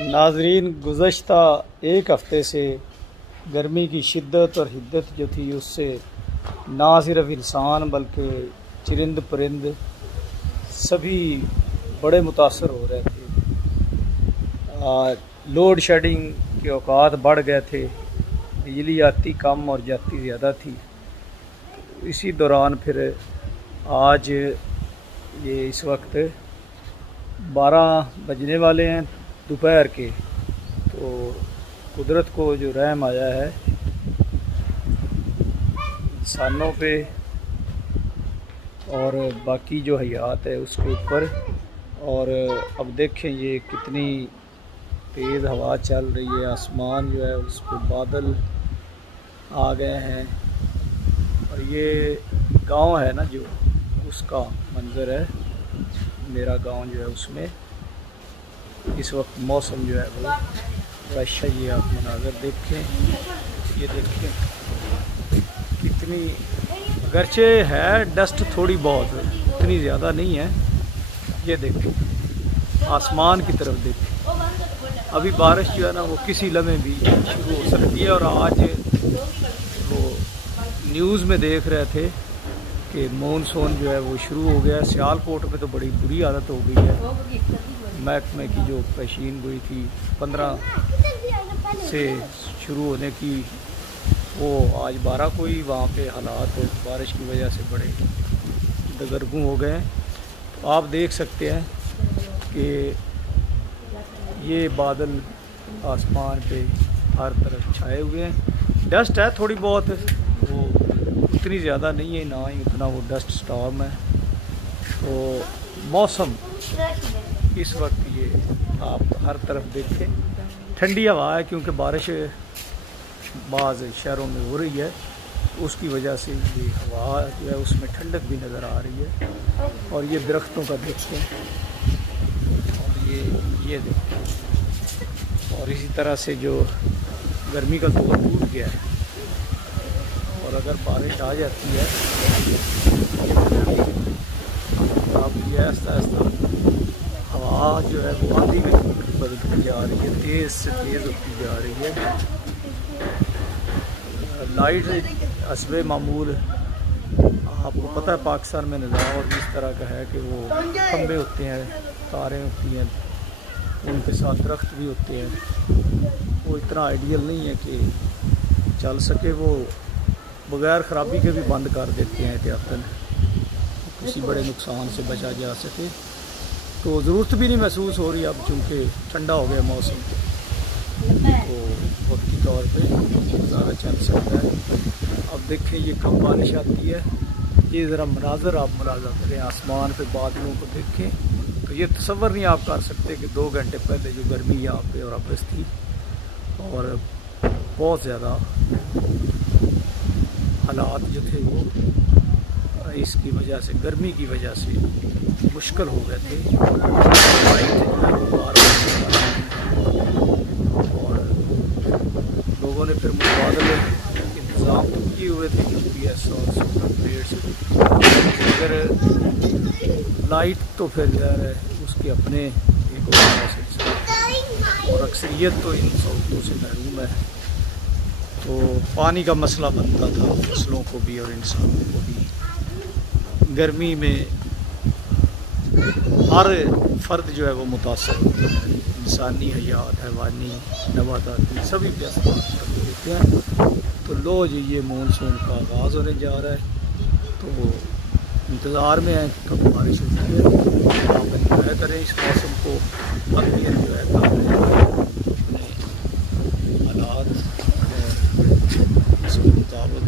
नाजरीन, गुज़श्ता एक हफ़्ते से गर्मी की शिद्दत और हिद्दत जो थी उससे ना सिर्फ इंसान बल्कि चरिंद परिंद सभी बड़े मुतासर हो रहे थे। लोड शेडिंग के औकात बढ़ गए थे, बिजली आती कम और जाती ज़्यादा थी। इसी दौरान फिर आज ये इस वक्त 12 बजने वाले हैं दोपहर के, तो कुदरत को जो रहम आया है इंसानों पे और बाकी जो हयात है उसके ऊपर। और अब देखें ये कितनी तेज़ हवा चल रही है, आसमान जो है उस पर बादल आ गए हैं और ये गांव है ना जो उसका मंज़र है। मेरा गांव जो है उसमें इस वक्त मौसम जो है वो फ्रेश है। ये आप मनाज़र देखें, ये देखें कितनी, अगरचे है डस्ट थोड़ी बहुत, इतनी ज़्यादा नहीं है। ये देखें आसमान की तरफ देखें, अभी बारिश जो है ना वो किसी लम्हे भी शुरू हो सकती है। और आज वो न्यूज़ में देख रहे थे कि मानसून जो है वो शुरू हो गया है। सियालकोट में तो बड़ी बुरी हालत हो गई है। महकमे की जो पेशीन गोई थी 15 से शुरू होने की, वो आज 12 को ही वहाँ पे हालात बारिश की वजह से बड़े दगरगू हो गए हैं। तो आप देख सकते हैं कि ये बादल आसमान पे हर तरफ छाए हुए हैं। डस्ट है थोड़ी बहुत, वो उतनी ज़्यादा नहीं है, ना ही उतना वो डस्ट स्टॉर्म है। तो मौसम इस वक्त ये आप हर तरफ देखें ठंडी हवा है, क्योंकि बारिश बाज़ शहरों में हो रही है, उसकी वजह से ये हवा जो है उसमें ठंडक भी नज़र आ रही है। और ये दरख्तों का देखें और ये देखें, और इसी तरह से जो गर्मी का दौर टूट गया है। और अगर बारिश आ जाती है अब ये आहिस्ता आहिस्ता हवा जो है वो आंधी में बदलती जा रही है, तेज़ से तेज़ होती जा रही है। लाइट हस्बे मामूल आपको पता है पाकिस्तान में निज़ाम और इस तरह का है कि वो खंबे होते हैं, तारें होती हैं, उनके साथ दरख्त भी होते हैं। वो इतना आइडियल नहीं है कि चल सके, वो बग़ैर ख़राबी के भी बंद कर देते हैं एहतियातन, किसी बड़े नुकसान से बचा जा सके। तो ज़रूरत भी नहीं महसूस हो रही अब, चूँकि ठंडा हो गया मौसम, तो वक्त के तौर पे ज़्यादा चल सकता है। अब देखें ये कब बारिश आती है, ये ज़रा मनाज़र आप मुलाज़ा करें, आसमान पे बादलों को देखें तो ये तसव्वुर नहीं आप कर सकते कि 2 घंटे पहले जो गर्मी यहाँ पे और अबस थी, और बहुत ज़्यादा हालात जो थे वो इसकी वजह से, गर्मी की वजह से मुश्किल हो गए थे। और लोगों ने फिर मुतबादल इंतज़ाम तो किए हुए थे UPS और सोलर प्लेट्स, अगर लाइट तो फिर यार उसके अपने एक और अक्सरियत तो इन सहूलतों से महरूम है। तो पानी का मसला बनता था फसलों को भी और इंसानों को भी। गर्मी में हर फर्द जो है वो मुतासर होता है, इंसानी हयात, हैवानी, नबाताती सभी पे असर देते हैं। तो लो जी ये मानसून का आगाज़ होने जा रहा है, तो इंतज़ार में है कब बारिश होती है। आप इंजॉय करें इस मौसम को, अपनी इंजॉय करें अपने हालात और इसके मुताबिक